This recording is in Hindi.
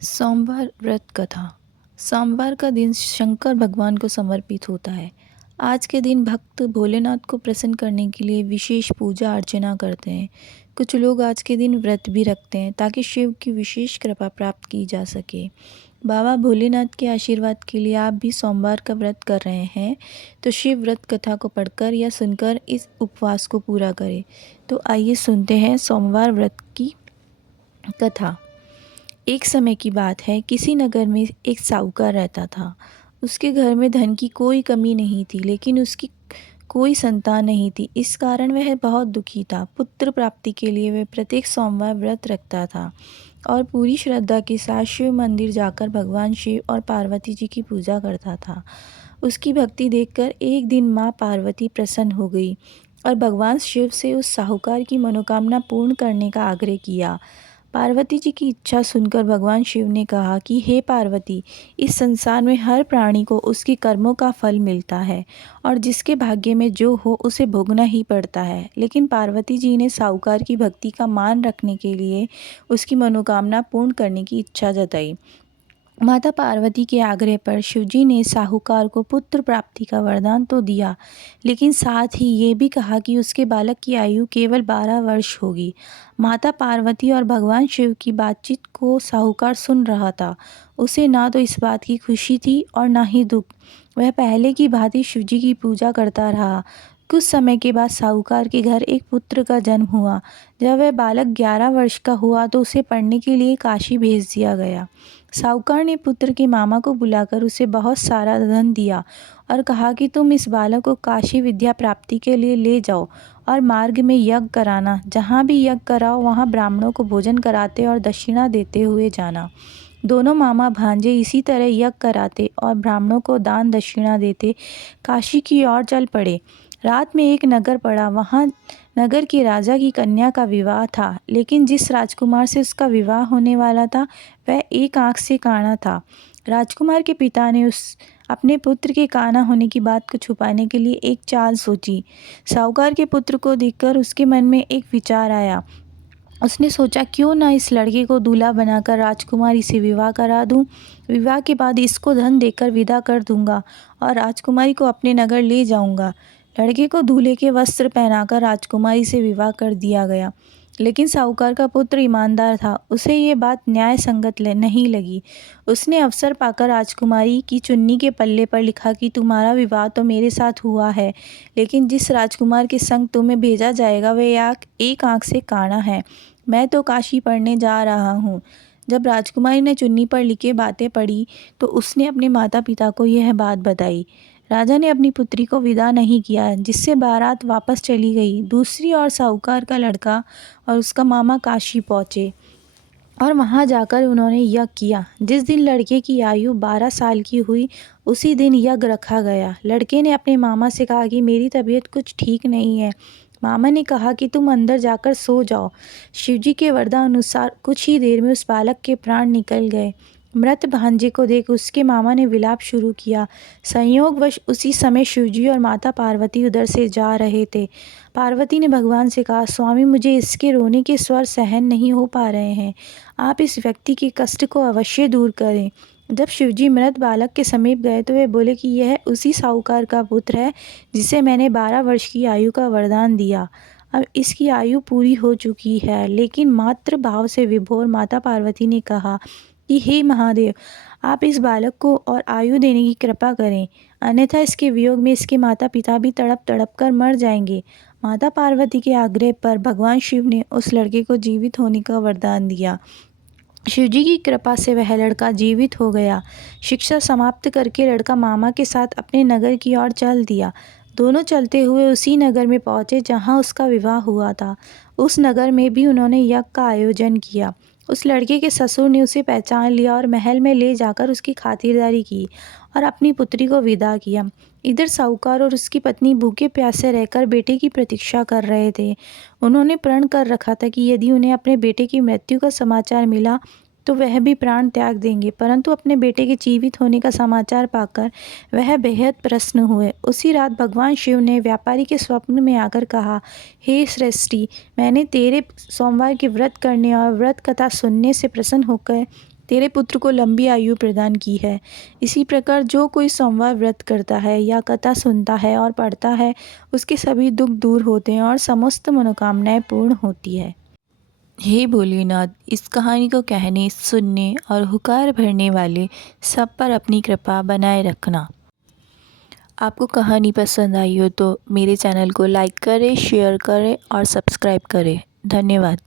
सोमवार व्रत कथा। सोमवार का दिन शंकर भगवान को समर्पित होता है। आज के दिन भक्त भोलेनाथ को प्रसन्न करने के लिए विशेष पूजा अर्चना करते हैं। कुछ लोग आज के दिन व्रत भी रखते हैं ताकि शिव की विशेष कृपा प्राप्त की जा सके। बाबा भोलेनाथ के आशीर्वाद के लिए आप भी सोमवार का व्रत कर रहे हैं तो शिव व्रत कथा को पढ़कर या सुनकर इस उपवास को पूरा करें। तो आइए सुनते हैं सोमवार व्रत की कथा। एक समय की बात है, किसी नगर में एक साहूकार रहता था। उसके घर में धन की कोई कमी नहीं थी, लेकिन उसकी कोई संतान नहीं थी। इस कारण वह बहुत दुखी था। पुत्र प्राप्ति के लिए वह प्रत्येक सोमवार व्रत रखता था और पूरी श्रद्धा के साथ शिव मंदिर जाकर भगवान शिव और पार्वती जी की पूजा करता था। उसकी भक्ति देखकर एक दिन माँ पार्वती प्रसन्न हो गई और भगवान शिव से उस साहूकार की मनोकामना पूर्ण करने का आग्रह किया। पार्वती जी की इच्छा सुनकर भगवान शिव ने कहा कि हे पार्वती, इस संसार में हर प्राणी को उसके कर्मों का फल मिलता है और जिसके भाग्य में जो हो उसे भोगना ही पड़ता है। लेकिन पार्वती जी ने साहूकार की भक्ति का मान रखने के लिए उसकी मनोकामना पूर्ण करने की इच्छा जताई। माता पार्वती के आग्रह पर शिवजी ने साहूकार को पुत्र प्राप्ति का वरदान तो दिया, लेकिन साथ ही ये भी कहा कि उसके बालक की आयु केवल 12 वर्ष होगी। माता पार्वती और भगवान शिव की बातचीत को साहूकार सुन रहा था। उसे ना तो इस बात की खुशी थी और ना ही दुख। वह पहले की भांति शिवजी की पूजा करता रहा। कुछ समय के बाद साहूकार के घर एक पुत्र का जन्म हुआ। जब वह बालक 11 वर्ष का हुआ तो उसे पढ़ने के लिए काशी भेज दिया गया। साहूकार ने पुत्र के मामा को बुलाकर उसे बहुत सारा धन दिया और कहा कि तुम इस बालक को काशी विद्या प्राप्ति के लिए ले जाओ और मार्ग में यज्ञ कराना। जहाँ भी यज्ञ कराओ वहाँ ब्राह्मणों को भोजन कराते और दक्षिणा देते हुए जाना। दोनों मामा भांजे इसी तरह यज्ञ कराते और ब्राह्मणों को दान दक्षिणा देते काशी की ओर चल पड़े। रात में एक नगर पड़ा। वहाँ नगर के राजा की कन्या का विवाह था, लेकिन जिस राजकुमार से उसका विवाह होने वाला था वह एक आँख से काना था। राजकुमार के पिता ने अपने पुत्र के काना होने की बात को छुपाने के लिए एक चाल सोची। साहूकार के पुत्र को देखकर उसके मन में एक विचार आया। उसने सोचा, क्यों ना इस लड़के को दूल्हा बनाकर राजकुमारी से विवाह करा दूं। विवाह के बाद इसको धन देकर विदा कर दूंगा और राजकुमारी को अपने नगर ले जाऊंगा। लड़के को दूल्हे के वस्त्र पहनाकर राजकुमारी से विवाह कर दिया गया। लेकिन साहूकार का पुत्र ईमानदार था। उसे ये बात न्याय संगत नहीं लगी। उसने अवसर पाकर राजकुमारी की चुन्नी के पल्ले पर लिखा कि तुम्हारा विवाह तो मेरे साथ हुआ है, लेकिन जिस राजकुमार के संग तुम्हें भेजा जाएगा वह एक आँख से काना है। मैं तो काशी पढ़ने जा रहा हूँ। जब राजकुमारी ने चुन्नी पर लिखे बातें पढ़ी तो उसने अपने माता पिता को यह बात बताई। राजा ने अपनी पुत्री को विदा नहीं किया, जिससे बारात वापस चली गई। दूसरी ओर साहूकार का लड़का और उसका मामा काशी पहुँचे और वहां जाकर उन्होंने यज्ञ किया। जिस दिन लड़के की आयु 12 साल की हुई उसी दिन यज्ञ रखा गया। लड़के ने अपने मामा से कहा कि मेरी तबीयत कुछ ठीक नहीं है। मामा ने कहा कि तुम अंदर जाकर सो जाओ। शिवजी के वरदान अनुसार कुछ ही देर में उस बालक के प्राण निकल गए। मृत भांजे को देख उसके मामा ने विलाप शुरू किया। संयोगवश उसी समय शिवजी और माता पार्वती उधर से जा रहे थे। पार्वती ने भगवान से कहा, स्वामी, मुझे इसके रोने के स्वर सहन नहीं हो पा रहे हैं। आप इस व्यक्ति के कष्ट को अवश्य दूर करें। जब शिवजी मृत बालक के समीप गए तो वे बोले कि यह उसी साहूकार का पुत्र है जिसे मैंने 12 वर्ष की आयु का वरदान दिया। अब इसकी आयु पूरी हो चुकी है। लेकिन मातृ भाव से विभोर माता पार्वती ने कहा कि हे महादेव, आप इस बालक को और आयु देने की कृपा करें, अन्यथा इसके वियोग में इसके माता पिता भी तड़प तड़प कर मर जाएंगे। माता पार्वती के आग्रह पर भगवान शिव ने उस लड़के को जीवित होने का वरदान दिया। शिवजी की कृपा से वह लड़का जीवित हो गया। शिक्षा समाप्त करके लड़का मामा के साथ अपने नगर की ओर चल दिया। दोनों चलते हुए उसी नगर में पहुंचे जहां उसका विवाह हुआ था। उस नगर में भी उन्होंने यज्ञ का आयोजन किया। उस लड़के के ससुर ने उसे पहचान लिया और महल में ले जाकर उसकी खातिरदारी की और अपनी पुत्री को विदा किया। इधर साहूकार और उसकी पत्नी भूखे प्यासे रहकर बेटे की प्रतीक्षा कर रहे थे। उन्होंने प्रण कर रखा था कि यदि उन्हें अपने बेटे की मृत्यु का समाचार मिला तो वह भी प्राण त्याग देंगे, परंतु अपने बेटे के जीवित होने का समाचार पाकर वह बेहद प्रसन्न हुए। उसी रात भगवान शिव ने व्यापारी के स्वप्न में आकर कहा, हे सृष्टि, मैंने तेरे सोमवार के व्रत करने और व्रत कथा सुनने से प्रसन्न होकर तेरे पुत्र को लंबी आयु प्रदान की है। इसी प्रकार जो कोई सोमवार व्रत करता है या कथा सुनता है और पढ़ता है, उसके सभी दुख दूर होते हैं और समस्त मनोकामनाएं पूर्ण होती है। हे भोलेनाथ, इस कहानी को कहने, सुनने और हुकार भरने वाले सब पर अपनी कृपा बनाए रखना। आपको कहानी पसंद आई हो तो मेरे चैनल को लाइक करें, शेयर करें और सब्सक्राइब करें। धन्यवाद।